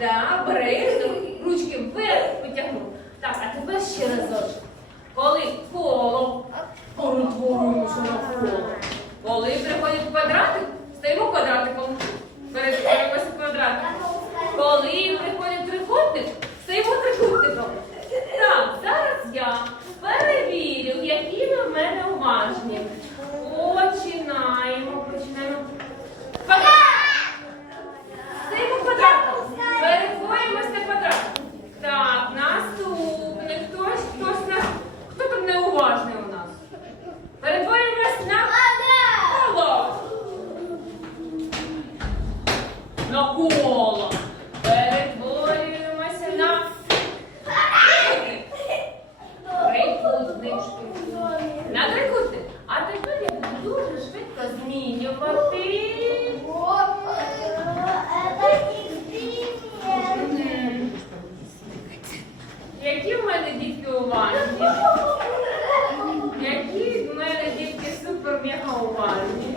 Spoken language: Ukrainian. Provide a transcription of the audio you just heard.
Да, бери, ручки вверх потягну. Так, а тепер ще разочок. Коли коло, перетворюємося на коло. Коли приходить квадратик, стаємо квадратиком. Перетворюємося в квадрат. Коли приходить трикутник, на коло. Перетворюємося на трикутник. На трикутник. А тепер я буду дуже швидко змінювати. Які в мене дітки уважні? Які в мене дітки супер мега уважні?